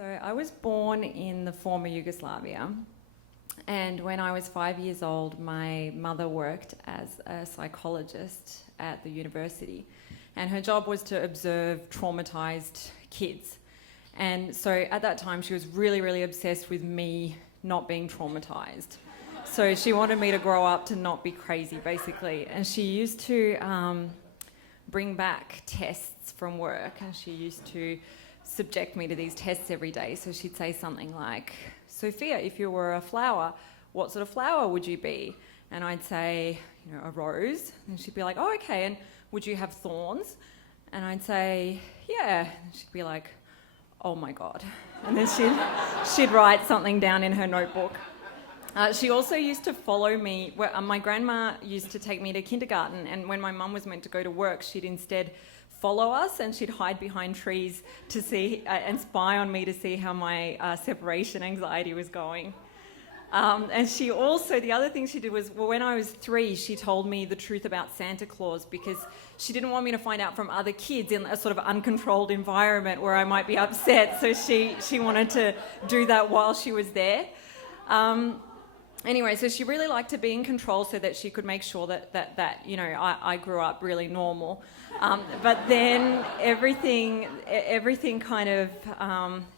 So I was born in the former Yugoslavia, and when I was 5 years old, my mother worked as a psychologist at the university, and her job was to observe traumatized kids. And so at that time, she was really, really obsessed with me not being traumatized. So she wanted me to grow up to not be crazy, basically. And she used to bring back tests from work, and she used to subject me to these tests every day. So she'd say something like, "Sofija, if you were a flower, what sort of flower would you be?" And I'd say, a rose. And she'd be like, "Oh, okay, and would you have thorns?" And I'd say, "Yeah." And she'd be like, "Oh my God." And then she'd write something down in her notebook. She also used to follow me. My grandma used to take me to kindergarten, and when my mum was meant to go to work, she'd instead follow us, and she'd hide behind trees to see and spy on me to see how my separation anxiety was going. And she also, the other thing she did was, when I was 3, she told me the truth about Santa Claus, because she didn't want me to find out from other kids in a sort of uncontrolled environment where I might be upset. So she wanted to do that while she was there. Anyway, so she really liked to be in control so that she could make sure that I grew up really normal. But then everything kind of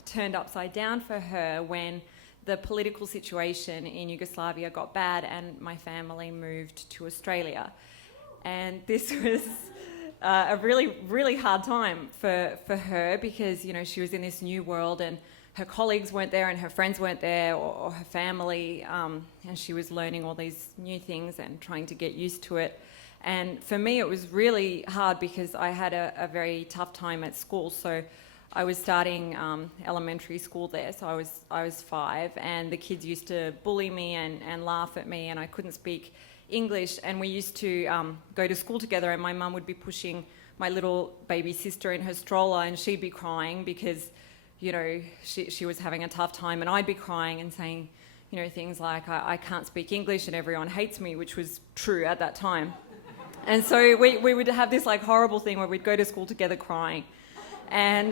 turned upside down for her when the political situation in Yugoslavia got bad and my family moved to Australia. And this was a really, really hard time for her, because, she was in this new world and her colleagues weren't there and her friends weren't there, or her family, and she was learning all these new things and trying to get used to it. And for me, it was really hard because I had a very tough time at school. So I was starting elementary school there, so I was 5, and the kids used to bully me and laugh at me, and I couldn't speak English. And we used to go to school together, and my mum would be pushing my little baby sister in her stroller, and she'd be crying because she was having a tough time, and I'd be crying and saying, things like, I can't speak English and everyone hates me, which was true at that time. And so we would have this horrible thing where we'd go to school together crying. And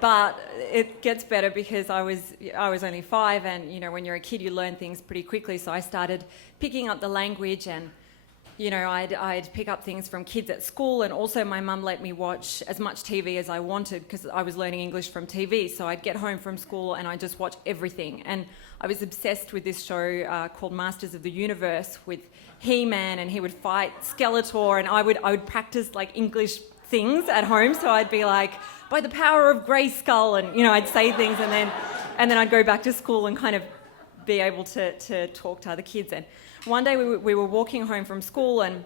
but it gets better because I was only 5, and when you're a kid you learn things pretty quickly. So I started picking up the language, and I'd pick up things from kids at school, and also my mum let me watch as much TV as I wanted because I was learning English from TV. So I'd get home from school and I'd just watch everything. And I was obsessed with this show called Masters of the Universe with He-Man, and he would fight Skeletor, and I would practice English things at home. So I'd be like, "By the power of Grayskull," and I'd say things, and then I'd go back to school and kind of be able to talk to other kids. And one day we were walking home from school, and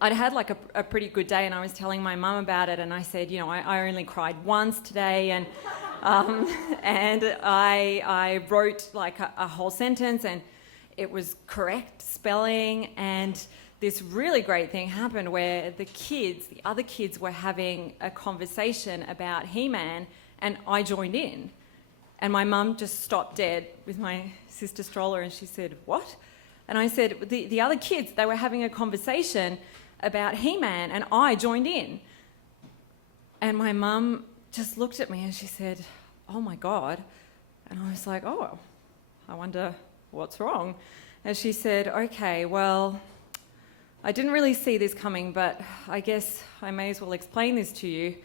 I'd had a pretty good day, and I was telling my mum about it, and I said, I only cried once today, and I wrote a whole sentence, and it was correct spelling, and this really great thing happened where the other kids were having a conversation about He-Man, and I joined in. And my mum just stopped dead with my sister's stroller, and she said, "What?" And I said, the other kids, they were having a conversation about He-Man, and I joined in. And my mum just looked at me and she said, "Oh my God." And I was like, "Oh, I wonder what's wrong." And she said, "Okay, well, I didn't really see this coming, but I guess I may as well explain this to you.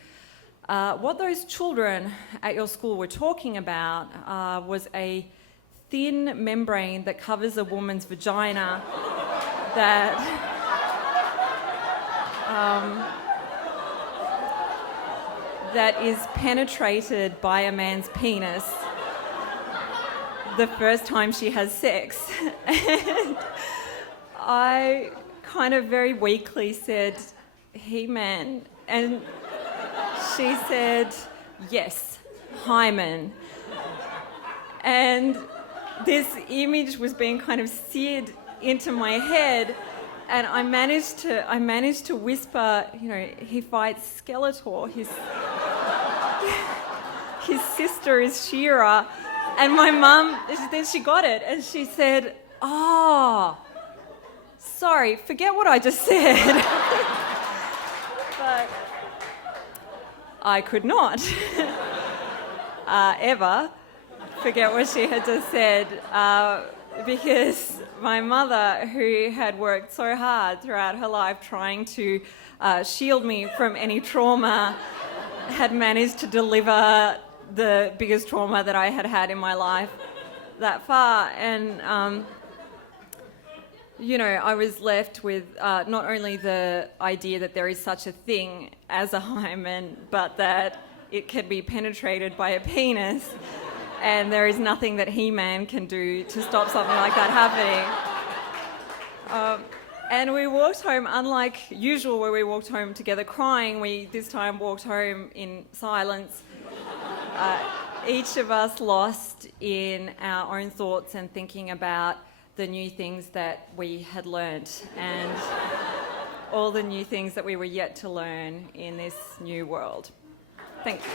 What those children at your school were talking about was a thin membrane that covers a woman's vagina that is penetrated by a man's penis the first time she has sex." And I kind of very weakly said, "He-Man." And she said, "Yes, Hyman." And this image was being kind of seared into my head, and I managed to whisper, "He fights Skeletor. His sister is She-Ra." And my mum, then she got it, and she said, "Oh, sorry, forget what I just said." But I could not. ever. Forget what she had just said. Because my mother, who had worked so hard throughout her life trying to shield me from any trauma, had managed to deliver the biggest trauma that I had had in my life that far. And, I was left with not only the idea that there is such a thing as a hymen, but that it can be penetrated by a penis. And there is nothing that He-Man can do to stop something like that happening. And we walked home, unlike usual where we walked home together crying, we this time walked home in silence. Each of us lost in our own thoughts and thinking about the new things that we had learnt and all the new things that we were yet to learn in this new world. Thank you.